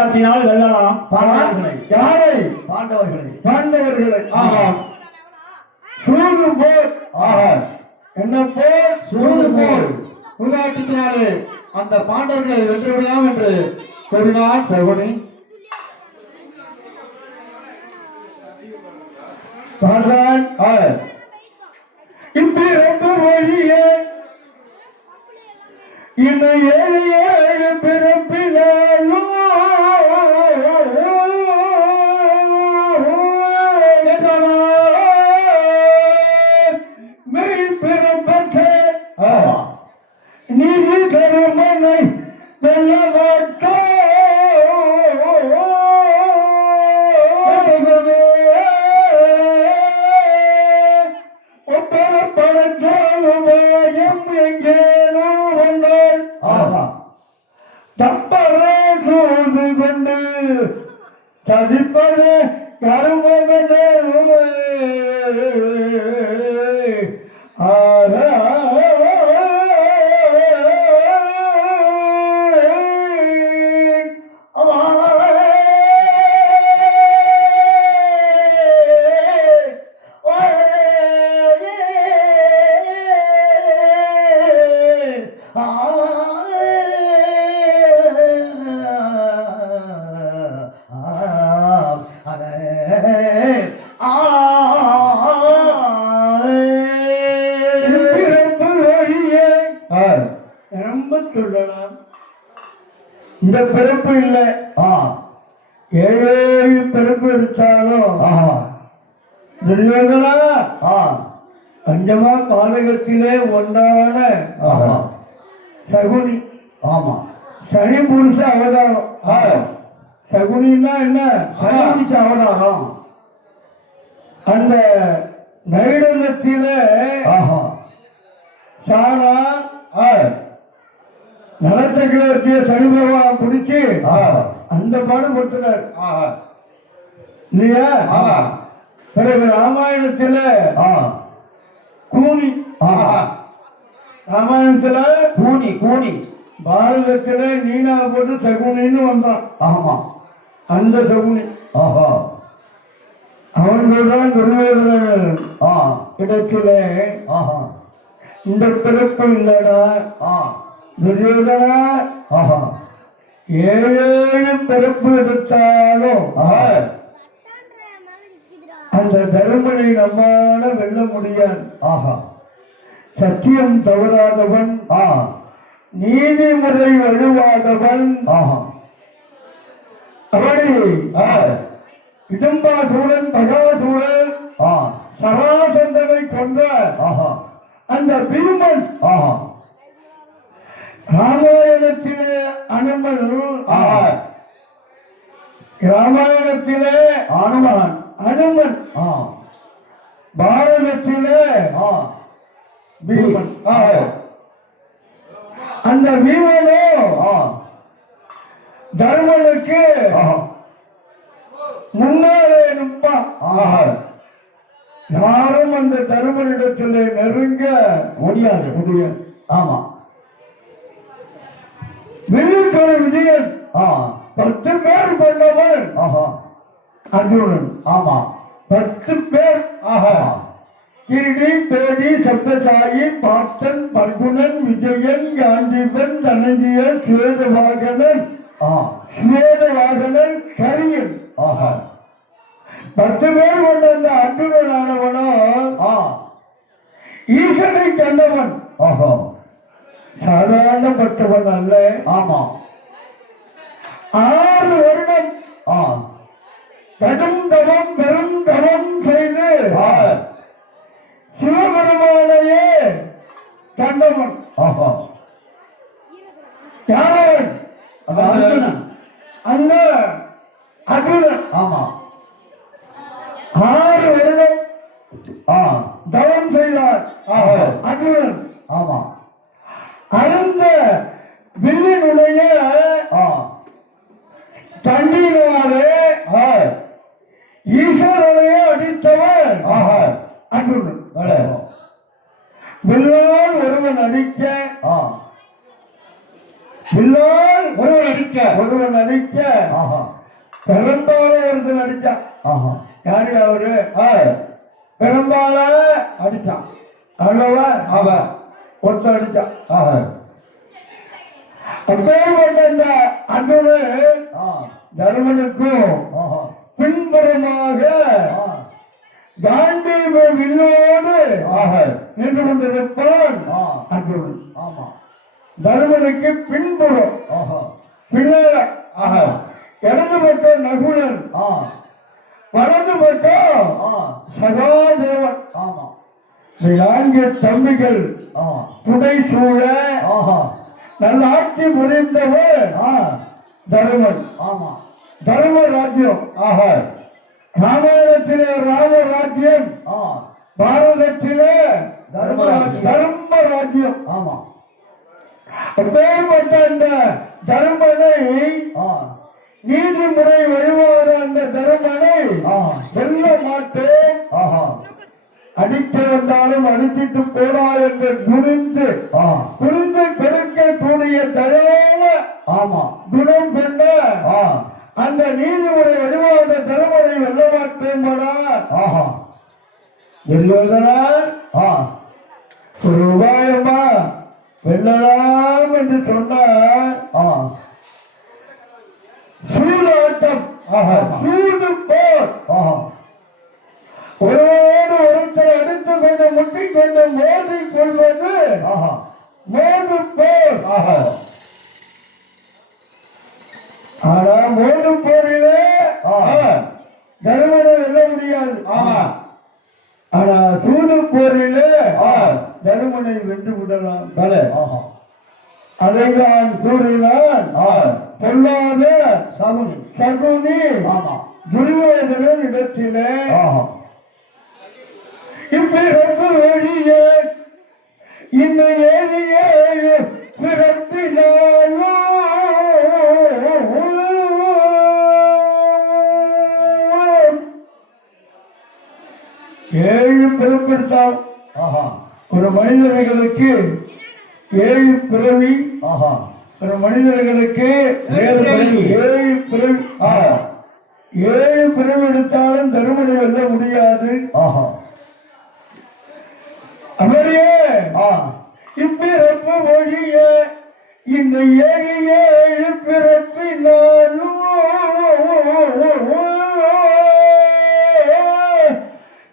பாராட்டினால் வெல்லலாம். பாண்டவர்களை யாரை? பாண்டவர்களை. ஆஹா. சூது போர். ஆஹா. என்ன போர்? சூது போர். சூதாட்டத்தினாலே அந்த பாண்டவர்களை வென்று விடலாம் என்று கூறினார் சகுனி. இப்பிறப்பு வழியே இன்னும் 7 பிறப்பினாலும் மெய்பிறப்பற்ற நீதி கருமனை நல்ல வாட்டோ தப்பவே சூழ்ந்து கொண்டு ததிப்பது கருமமே இந்த பிறப்பு இல்லை. 7 பிறப்பு எடுத்தாலும் துரியோதனா பஞ்சமா பாதகத்திலே ஒன்றான சகுனி. ஆமா, சனி புருஷ அவதாரம். சகுனின்னா என்ன? சனி புருஷ அவதாரம். அந்த நைடலத்திலே சாரா நலச்சக்கரவர்த்திய சனி பகவான் பிடிச்சு அந்த பாடம் கொடுத்தார் இல்லையா? பிறகு ராமாயணத்துல கூனி. ராமாயணத்துல கூனி பாரதத்துல நீனா போட்டு சகுனின்னு வந்தான். ஆமா, அந்த சகுனி. அவன் சொல்றான் துரியோதனன் இடத்துல இந்த பிறப்பு இல்லடா துரியோதனா. 7 பிறப்பு எடுத்தாலும் அந்த தர்மனை நம்மால வெல்ல முடியாது. சத்தியம் தவறாதவன், நீதிமுறை வலுவாதவன். அப்படி இடம்பாசூரன் பகாசூரன் சராசந்தனை கொன்ற அந்த பீமன் ராமாயணத்திலே அனுமன். ராமாயணத்திலே அனுமன், பாரதத்திலே பீமன். அந்த பீமனோ தர்மனுக்கு முன்னாலே நிற்பான். யாரும் அந்த தர்மனிடத்திலே நெருங்க முடியாது. ஆமா, வில்லுக்கொரு விஜயன் 10 பேர் கொண்டவன் அர்ஜுனன். ஆமா, 10 பேர். கிரீடி, பேடி, சப்தசாயி, பார்த்தன், பர்குணன், விஜயன், காந்திபன், தனஞ்சியன், சுவேதவாகனன், கரியன். 10 பேர் கொண்ட அந்த அர்ஜுனனானவனோ ஈசனை கண்டவன், சாதாரணப்பட்டவன் அல்ல. ஆமா, 6 வருடம் கடும் தவம் பெரும் தவம் செய்து சிவபெருமானையே கண்டவன். யாரவன்? அந்த அர்ஜுனன். ஆமா, 6 வருடம் தவம் செய்தார் அர்ஜுனன். ஆமா, அந்த வில்லினுடைய தண்ணீராலே ஈஸ்வரனையே அடித்தவர் அர்ஜுனன். வில்லால் ஒருவன் அடிக்க ஒருவன் அடிக்க பெரும்பால ஒருத்தன் அடிச்சான். யாரு அவரு? பெரும்பால அடிச்சான். அல்லவா? அவன் ஒருத்தன் அடிச்சான். அப்பேற்பட்ட இந்த அன்பு தருமனுக்கும் பின்புறமாக காண்டீப வில்லோடு நின்று கொண்டிருப்பான் அன்புடன். தருமனுக்கு பின்புறம் பிள்ளையார், இடது பக்கம் நகுலன், வலது பக்கம் சகாதேவன். நான்கு தம்பிகள் துணை சூழ நல்ல ஆட்சி புரிந்தவர் தருமன். தர்ம ராஜ்யம். ராமாயணத்திலே ராமராஜ்யம், பாரதத்திலே தர்ம ராஜ்யம். அப்பேற்பட்ட அந்த தர்மனை, நீதிமுறை வழிவாத அந்த தர்மனை வெல்ல மாட்டேன், அடிக்க வந்தாலும் அடிச்சிட்டு போடா என்று புரிந்து கொடுக்கக்கூடிய தரேன குணம் கொண்ட அந்த நீதிமுறை வழிவாத தர்மனை வெல்ல மாட்டேன். ஒரு உபாயமா வெல்லலாம் என்று சொன்னார். சூதாட்டம், சூது போர். ஒருவரோடு ஒருத்தரை அடித்துக் கொண்டு முட்டிக் கொண்டு மோதிக் கொள்வது மோது போர். ஆனா மோது போரிலே தருமனை வெல்ல முடியாது. ஆனா சூது போரிலே தருமனை வென்று விடலாம். அதைதான் கூறினான் பொல்லாத சகுனி துரியோதனன் இடத்திலே. இப்பிறப்பு வழியே இந்த ஏரியே பிறப்பினாலும் ஏழு பிறப்பெடுத்தால் ஒரு மனிதர்களுக்கு ஏழு பிறவி. ஒரு மனிதர்களுக்கு ஏழு பிறவி எடுத்தாலும் தருமனை வெல்ல முடியாது. அவரே இப்பிறப்பு மொழிய இந்த ஏழு பிறப்பினாலும்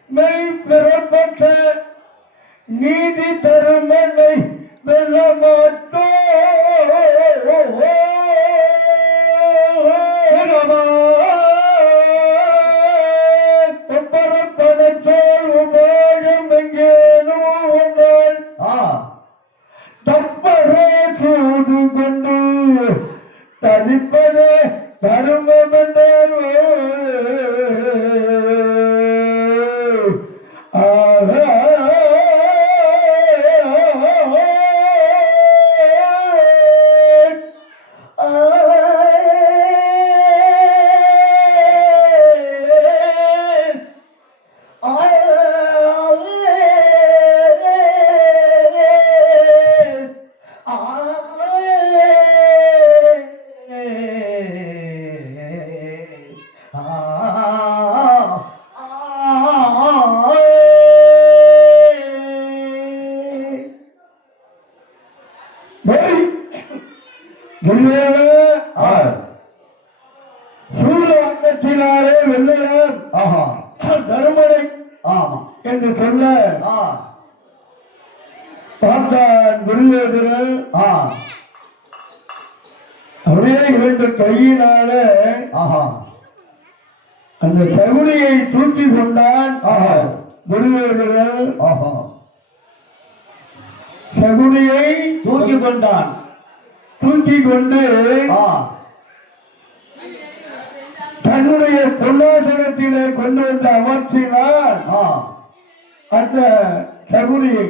மெய் பிறப்பற்ற நீதி தருமனை வெல்ல மாட்டோ. பணத்தோல் உபாயம் எங்கேனோ தப்பவே சூது கொண்டு தனிப்பதே தருமம் என்றாரோ. சூதாட்டத்தினாலே வெல்லலாம் தருமனை என்று சொல்ல பார்த்தான் துரியோதனன். அப்படியே இரண்டு கையினால அந்த சகுனியை தூக்கி கொண்டான் துரியோதனன். சகுனியை தூக்கி கொண்டான். தூக்கி கொண்டு தன்னுடைய பொன்னாசனத்திலே கொண்டு வந்து அமர்த்தினார் அந்த சகுனியை.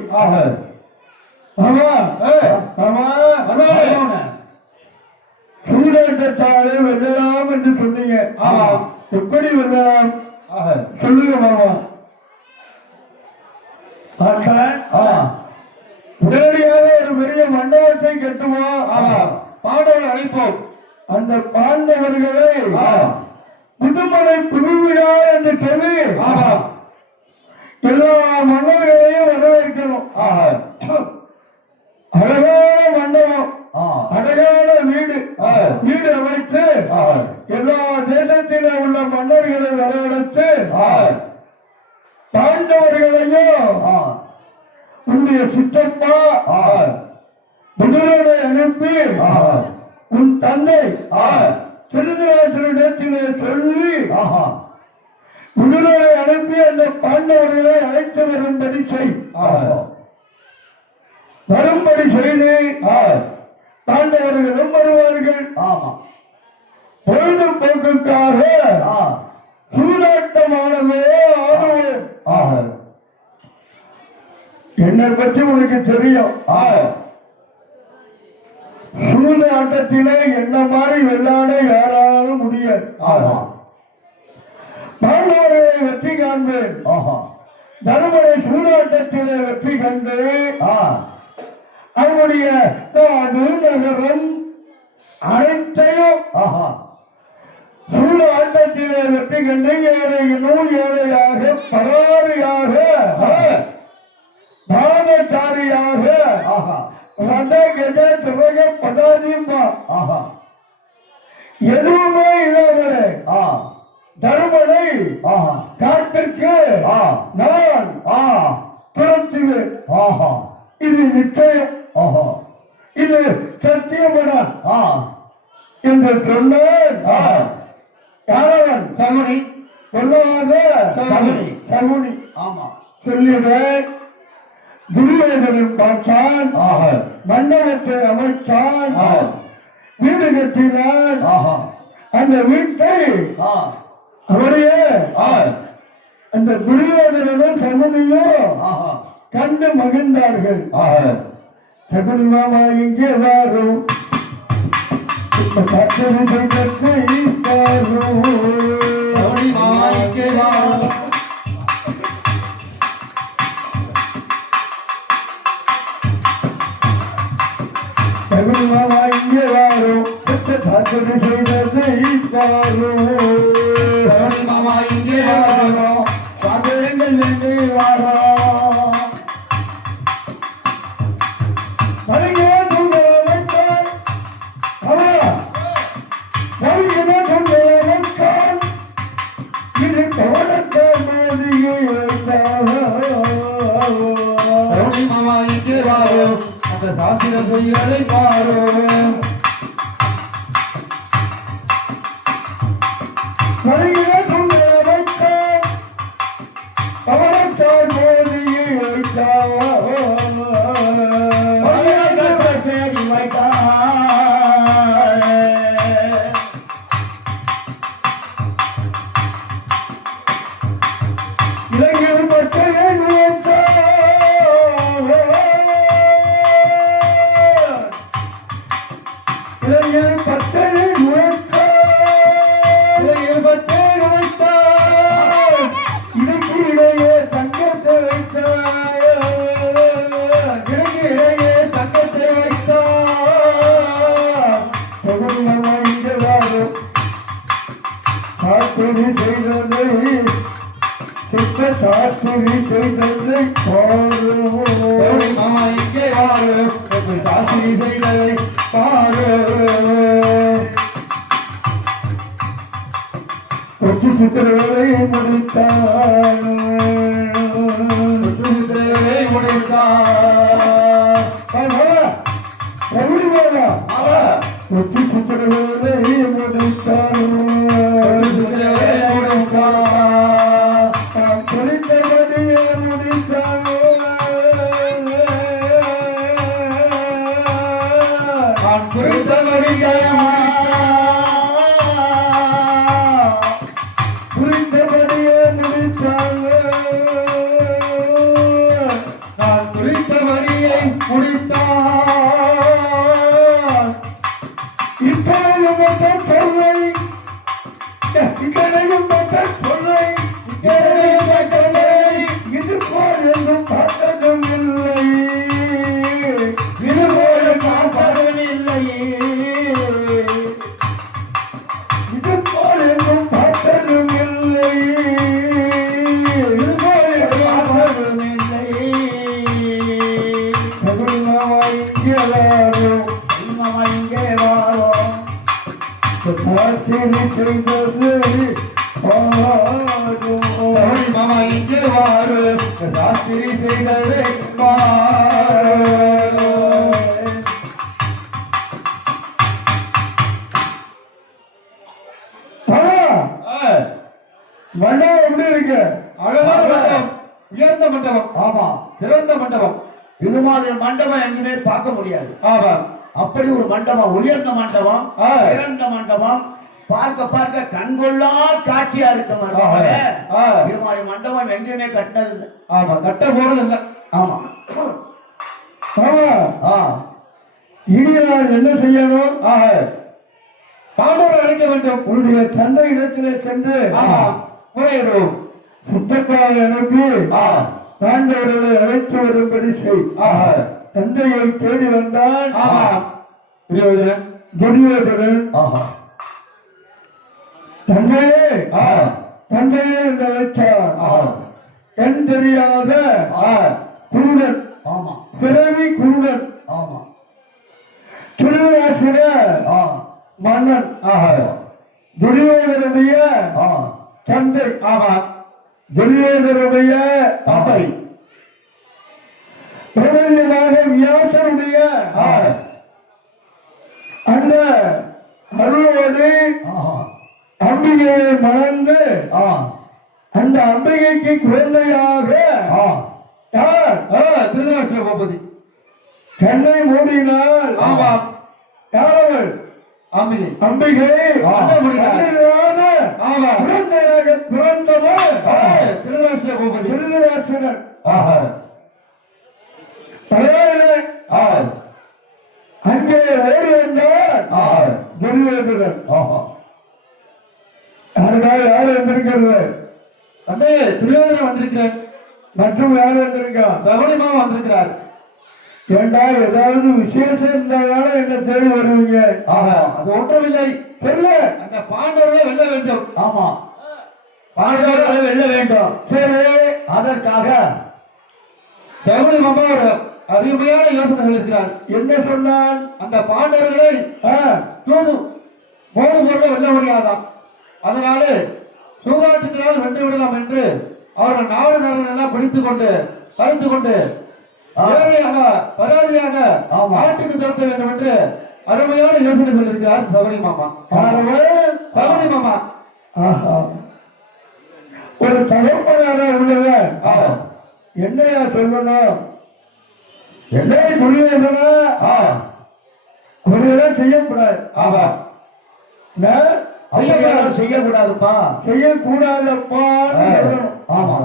சூதாட்டத்தாலே வெல்லலாம் என்று சொன்னீங்க. எப்படி வெல்லலாம் சொல்லுங்க மாமா. உடனடியாக ஒரு பெரிய மண்டபத்தை கட்டுவோம், பாண்டவர் அழைப்போம். அந்த பாண்டவர்களை புதுமலை புதுவிழா என்று சொல்லி எல்லா மன்னர்களையும் வரவேற்கணும். அழகான மண்டபம், அழகான வீடு அமைத்து எல்லா தேசத்தில உள்ள மன்னர்களை வரவழைத்து பாண்டவர்களையும் உன்னுடைய சித்தப்பா முதலோடு அனுப்பி உன் தந்தை திருதராசனிடத்திலே சொல்லி முதலோடு அனுப்பி அந்த பாண்டவர்களை அழைத்து வரும்படி செய்து பாண்டவர்களும் வருவார்கள். பொழுதுபோக்குக்காக சூதாட்டமானதே ஆடுவோம். என்னை பற்றி உனக்கு தெரியும். சூதாட்டத்திலே என்ன மாதிரி வெள்ளாட யாராலும் முடியாது. பாண்டவர்களை வெற்றி காண்பேன். தருமனை சூதாட்டத்திலே வெற்றி கண்டு அவருடைய நாடு நகரம் அனைத்தையும் சூதாட்டத்திலே வெற்றி கண்டு ஏழையாக பராரியாக பாதச்சாரியாக எதுவுமே இல்லாமலே தருமனை காட்டிற்கு நான் துரத்துவேன். இது நிச்சயம், இது சத்தியமன என்று சொன்னேன். யாரவன்? சகுனி. சொல்லாத சகுனி. சொல்லுவேன். துரியோதனன் பார்த்தான், மண்டபத்தை அமைத்தான், வீடு கட்டினான். அந்த வீட்டை அவரையே அந்த துரியோதனனும் சகுனியும் கண்டு மகிழ்ந்தார்கள். சகுனி மாமா இங்கே வாரும், சகுனி மாமா இங்கே வாரும். சகுனி மாமா இங்கே வாரும், சகுனி மாமா இங்கே வாரும், சகுனங்கள் இங்கே வாரும். இது தோழத்தை மாமா இங்கே வாரும், அந்த சாத்திர பொய்களை பாரும். கவனத்தால் மோதியை இளைஞர் பட்டனை இளைஞர் பட்டனை இதற்கிடையே தங்கத்தை வைத்தார், இதற்கிடையே தங்கத்தை வைத்தார். சாத்துரி செய்ததை சித்த சாத்துரி செய்ததை பாரு மாமா இங்கே வாரு, சாத்துரி செய்ததை பாரு. ஒற்று சித்திரங்களை முடித்தார், ஒற்று சித்திரங்களை முடித்தார். ஒற்று சித்திரங்களை முடித்தார், குறித்தபடியே முடித்தார். குறித்தபடியே குறித்தபடியே முடித்தாங்க, நான் குறித்தபடியை முடித்தான். இப்பொழுது மட்டும் சொல்ல செய்தது மாமா இங்கே வாரு ராத்திரி செய்ததை மண்டபம் எப்படி இருக்கு? அழகான மண்டபம், உயர்ந்த மண்டபம். ஆமா, சிறந்த மண்டபம். இது மாதிரி மண்டபம் எங்கேயுமே பார்க்க முடியாது. ஆமா, அப்படி ஒரு மண்டபம், உயர்ந்த மண்டபம், சிறந்த மண்டபம், பார்க்க பார்க்க கண்கொள்ளா காட்சியா இருக்க இது மாதிரி மண்டபம் எங்கேயுமே கட்டினது. ஆமா, கட்ட போறது இல்லை. ஆமா, இனியால் என்ன செய்யணும்? பாண்டவர் அழைக்க வேண்டும். உன்னுடைய தந்தை இடத்திலே சென்று முறையிடும். சுத்தப்பா எனக்கு பாண்டவர்களை அழைத்து வரும்படி செய். தந்தையை தேடி வந்தான் துரியோதனன். தந்தையே தந்தையே என்று அழைத்தார். கண் தெரியாத குருடன். ஆமா, பிறவி குருடன். ஆமா, திருவிழாசிர மன்னன். துரியோதனுடைய தந்தை. ஆமா, துரியோதனுடைய தந்தை பிரபஞ்சமாக வியாசனுடைய அந்த அருளோடு அம்பிகையை மறந்து அந்த அம்பிகைக்கு குழந்தையாக திருநாசன பூபதி கண்ணை மூடினாள். ஆமாம், யாரவள்? அம்பிகை. அம்பிகை குழந்தையாக பிறந்தவர் திருநாசன பூபதி திருநாசனன். அங்கே ஓடி வந்தார் துரியோதனன். அதுக்காக யார் வந்திருக்கிறது? வந்து துரியோதனன் வந்திருக்கிறார். மற்றும் யார் வந்திருக்கா? சகுனிமா வந்திருக்கிறார். ஏண்டா ஏதாவது விசேஷம் இருந்தாலும் என்ன தேடி வருவீங்க? அது ஒன்றுமில்லை. சொல்ல, அந்த பாண்டவர்களை வெல்ல வேண்டும். ஆமா, பாண்டவர்களை வெல்ல வேண்டும். சரி, அதற்காக சகுனி மாமா ஒரு அருமையான யோசனை இருக்கிறார். என்ன சொன்னான்? அந்த பாண்டவர்களை மோது பொருளை வெல்ல முடியாதான். அதனால சூதாட்டத்தினால் வென்று விடலாம் என்று அவர்கள் நாடு நகரங்கள் எல்லாம் பிடித்துக் கொண்டு கலந்து கொண்டு பராதியாக நாட்டுக்கு திறத்த வேண்டும் என்று அருமையான யோசனை சொல்லியிருக்கிறார் சகுனி மாமா. சகுனி மாமா ஒரு தகப்பனாக உள்ளவர் என்னையா சொல்லணும்? என்ன சொல்லுவேன்னா அவர்களெல்லாம் செய்யக்கூடாது. ஆமா, செய்யக்கூடாதுப்பா, செய்யக்கூடாதப்பா. ஆமா,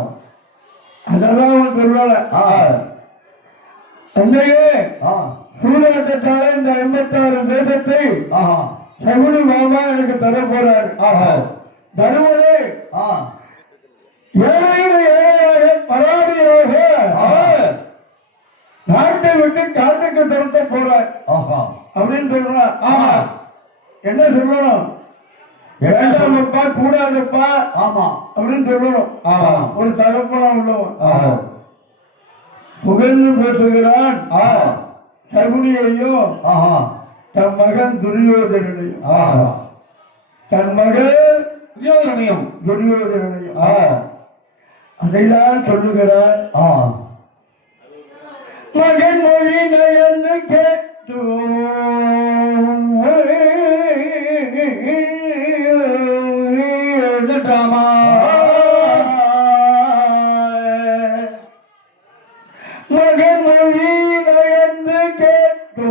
அதெல்லாம் அவன் சொல்லுவாங்க. தந்தையே, சூதாட்டத்தால இந்த 56 தேசத்தை சகுனி மாமா எனக்கு தர போறார். தருவதே ஏழையாக பராதியாக நாட்டை விட்டு காட்டுக்கு திறத்த போறார் அப்படின்னு சொல்றான். ஆமா, என்ன சொல்லணும்? வேண்டாமப்பா, கூடாதப்பா. ஆமா, அப்படின்னு சொல்லணும். ஆமா, ஒரு தகப்பனா உள்ளவன் புகழ்ந்து பேசுகிறான் சகுனியையும் தன் மகன் துரியோதனையும். தன் மகன் துரியோதனையும் அதைதான் சொல்லுகிறார். மகன் மொழி நயந்து கேட்டு ட்ராமா மகன் மொழி நயந்து கேட்டு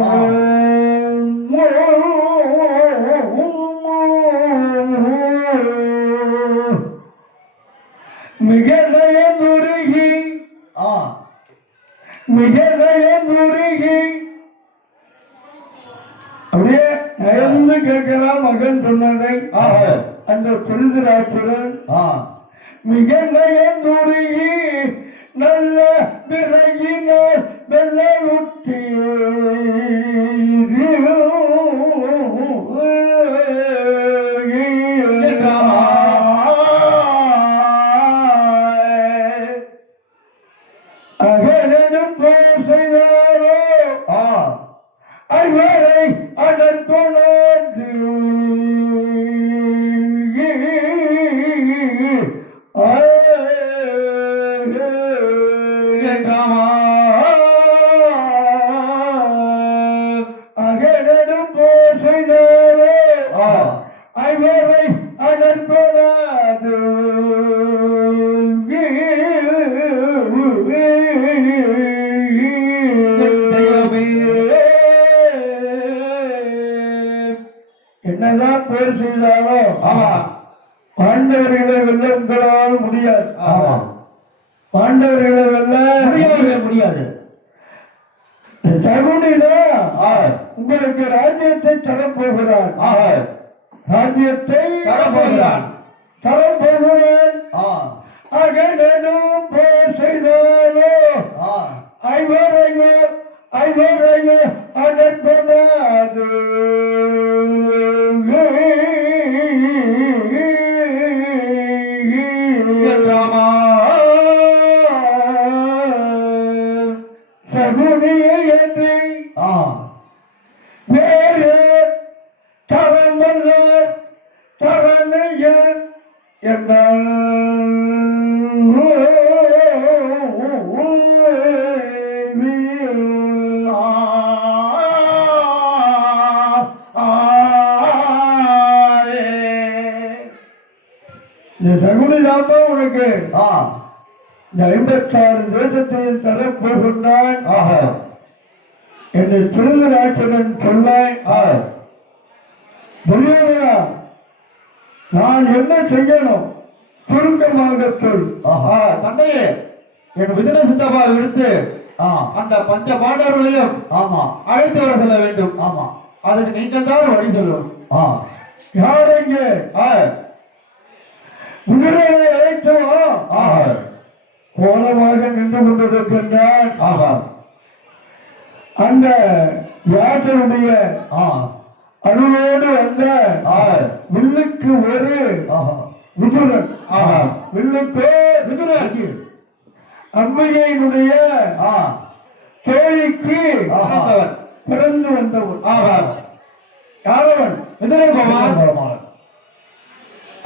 மிக நயந்துருகி மிக நயந்துருகி அப்படியே நயந்து கேட்கலாம் மகன் சொன்னதை. அந்த திருதராஷ்டிரன் மிக நயந்துருகி நல்ல பிறகினால் வெள்ளி அகனும் போர் செய்தாரோ அவ்வரை அடர்கொணர்ந்து அனற்படாது என்னதான் போர் செய்தாலும் பாண்டவர்களை வெல்ல உங்களால் முடியாது. பாண்டவர்களை வெல்ல முடியாது. சகுனிதான் உங்களுக்கு ராஜ்யத்தை தரப்போகிறான். ராஜ்யத்தை தரப்போகிறான். அகனும் போர் செய்தாலோ ஐவர் அனற்படாது சகுனியை என்று வேறு தரமல்லர் தரணையன் என்றால் சகுனி தாப்பா உனக்கு இந்த 56 தேசத்தையும் தரப்போகின்றான் என்று திருதராட்சன் சொல்ல நான் என்ன செய்யணும் சுருக்கமாக சொல். தந்தையே, என் விதிர சித்தப்பா விடுத்து அந்த பஞ்ச பாண்டவர்களையும் அழைத்து வர சொல்ல வேண்டும். அதுக்கு நீங்கள் தான் வழி சொல்லும். யார் எங்கே குதிரையை அழைத்தவோ கோலமாக நின்று கொண்டிருக்கின்றான். அந்த வியாசனுடைய அருளோடு வந்த வில்லுக்கு ஒரு விதுரன், வில்லுக்கு விதுரன் அம்மையினுடைய தோழிக்கு பிறந்து வந்தவன் யாரவன் விதுரன்.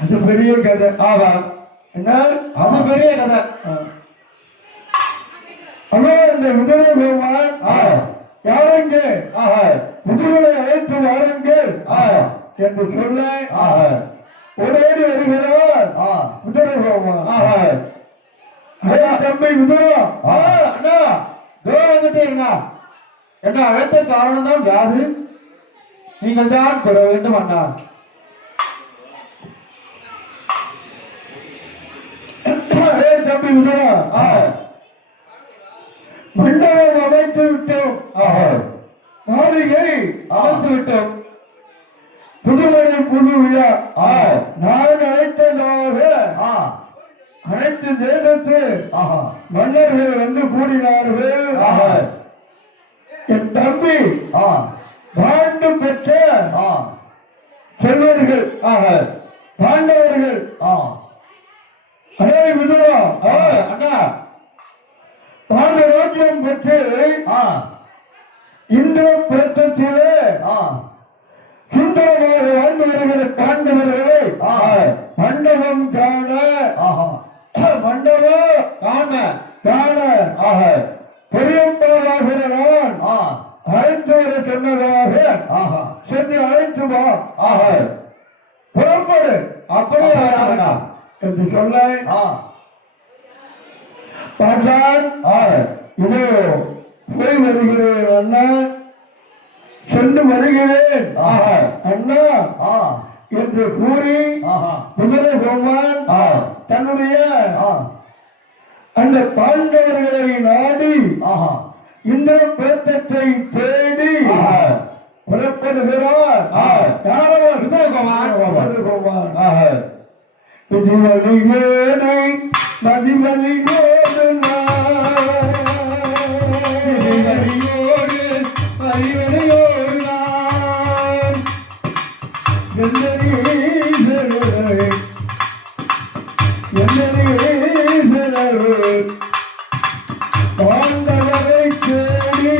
அது பெரிய கதை. என்ன அது பெரிய கதை. இந்த விதுரை பகவான் யாரெங்கே விதுரை அழைத்து வாருங்கள் என்று சொல்ல ஓடோடி வருகிறார் விதுரை பகவான். தம்பி விதுரம் அண்ணா வந்துட்டீங்களா? என்ன அழைத்த காரணம் தான் வியாதி. நீங்கள் தான் சொல்ல வேண்டும் அண்ணா. தம்பி விதுரம் மண்டபம் அமைத்து விட்டோம், மாளிகை அமைத்து விட்டோம், புதுமணி புது விழா நான் அழைத்ததாக அனைத்து தேசத்து மன்னர்கள் வந்து கூடினார்கள். என் தம்பி பாண்டு பெற்ற செல்வர்கள் பாண்டவர்கள் அதே விதுரா அண்ணா பாண்டராஜ்யம் பெற்று இந்திர பிரதத்திலே சுந்தரமாக வாழ்ந்து வருகிற பாண்டவர்களை மண்டபம் காண பெரியம்பாவாகிற நான் அழைத்து வர சொன்னதாக சென்று அழைத்து வா புறப்படு அப்படியே என்று சொல்ல பார்த்தான். இதோ போய் வருகிறேன் அண்ணா, சென்று வருகிறேன் அண்ணா என்று கூறி குதிரை பெருமான் தன்னுடைய அந்த பாண்டவர்களை நாடி இந்திர பிரத்தத்தை தேடி புறப்படுகிறார். யாரவர் விதகுமார் விதிவலியோடு மதிவலியோடு அறிவலையோடு நான் பாண்டவரை தேடி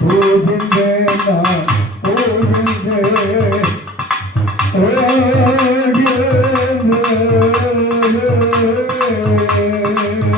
போகின்றேன் நான் போகின்றேன். Oh,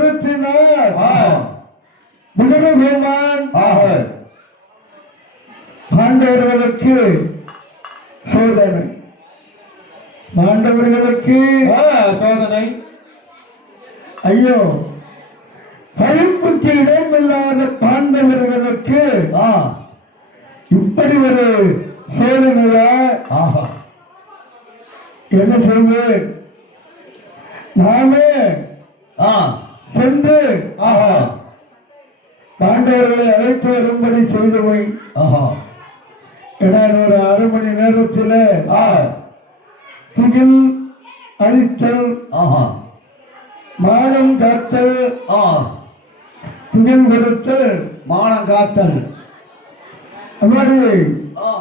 நிறுத்தினார் ஆ. முருகபெருமான் ஆக. பாண்டவர்களுக்கு சோதனை. பாண்டவர்களுக்கு ஆ, சோதனை. ஐயோ, பழிப்புக்கு இடமில்லாத பாண்டவர்களுக்கு ஆ. இப்படி ஒரு சோதனையா? ஆஹா. என்ன சொல்வேன்? நானே ஆ. சென்று ஆஹா. பாண்டவர்களை அழைத்து வரும்படி செய்து போய் ஆஹா. ஏன்னா ஒரு 1/2 மணி நேரத்தில் ஆ. புகில் அழித்தல், ஆஹா. மானம் காத்தல், ஆ. புகில் கொடுத்தல், மானம் காத்தல். அப்படி ஆ.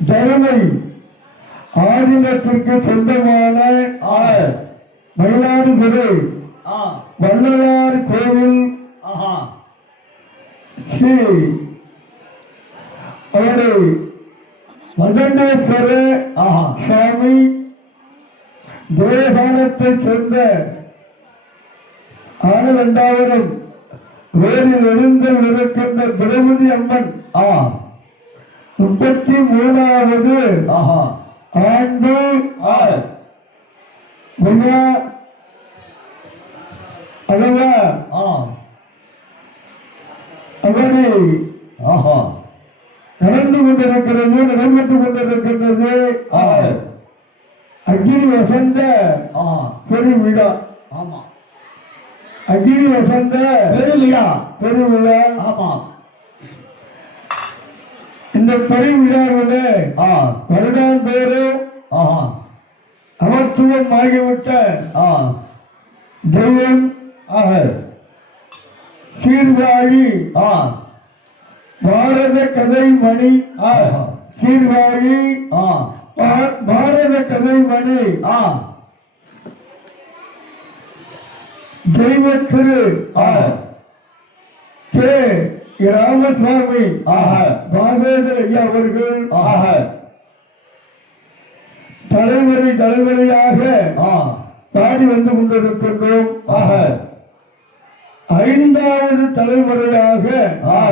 தருமை ஆதீனத்திற்கு சொந்தமான ஆ. மயிலாடுதுறை ஆ. வள்ளலார் கோவில் ஆஹா. ஸ்ரீ அவரை மதண்டேஸ்வர ஆஹா. சுவாமி தேவகாலத்தை சேர்ந்த ஆனந்தண்டாவரம் வேரில் எழுந்தல் இருக்கின்ற திரௌபதி அம்மன் ஆ. 33வது ஆஹா. ஆண்டு ஆ. விழா அல்லவா? ஆ. அவரை ஆஹா. நடந்து கொண்டிருக்கிறது, நடைபெற்றுக் கொண்டிருக்கின்றது. ஆ. அக்னி வசந்த ஆ. பெருவிழா. ஆமா. அக்னி வசந்த பெருவிழா. பெருவிழா. ஆமா. இந்த பெருவிழாவிலே ஆ. வருடாந்தோறும் ஆஹா. அமர்த்துவம் ஆகிவிட்ட ஆ. தெய்வம் ஆக. சீர்காழி ஆ. பாரத கதை மணி. ஆஹா. சீர்காழி ஆ. பாரத கதை மணி ஆ. தெய்வ திரு ஆ. கே ராமசுவாமி ஆஹா. பாகேந்திர ஐயா அவர்கள் ஆக. தலைவரையாக ஆ. பாடி வந்து கொண்டிருக்கின்றோம். ஆக. 5வது தலைமுறையாக ஆ.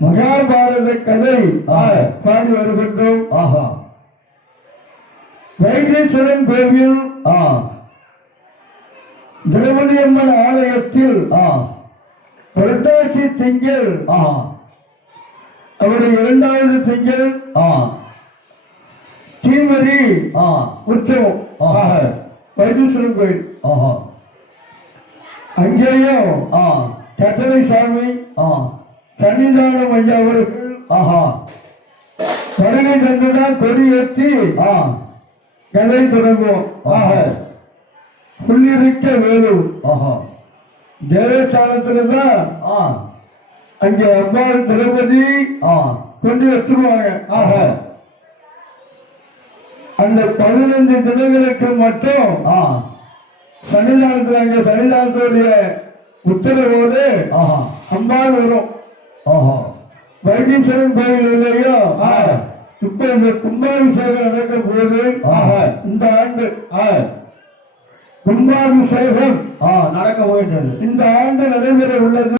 மகாபாரத கதை ஆ. பாடி வருகின்றோம். ஆஹா. வைத்தீஸ்வரன் கோவில் ஆ. திரௌபதி அம்மன் ஆலயத்தில் ஆ. புரட்டாசி திங்கள் ஆ. அவருடைய 2வது திங்கள் ஆ. தீமரி ஆ. உற்சவம். ஆக. வைத்தீஸ்வரன் கோயில். ஆஹா. அங்கேயும் ஆ. கட்டளை சாமி ஆ. சன்னிதானம் ஐயா அவர்கள் ஆஹா. வருகை தந்துதான் கொடி ஏற்றி ஆ. கதை தொடங்குவோம். ஆக. புள்ளிருக்க வேலூர் ஆஹா. தேவஸ்தானத்துலதான் ஆ. அங்கே அம்பாள் திரௌபதி ஆ. கொண்டு வச்சிருவாங்க. ஆக. அந்த 15 தினங்களுக்கு மட்டும் ஆ. சன்னிதானத்தில் அங்க சன்னிதானத்துடைய உத்தரவோடு ஆஹா. அம்பாள் வரும். ஆஹா. வைத்தீஸ்வரன் கோயிலையும் ஆ. இப்ப இந்த கும்பாபிஷேகம் நடக்க போது ஆஹா. இந்த ஆண்டு ஆ. கும்பாபிஷேகம் ஆ. நடக்க போயிட்டது. இந்த ஆண்டு நடைபெற உள்ளது.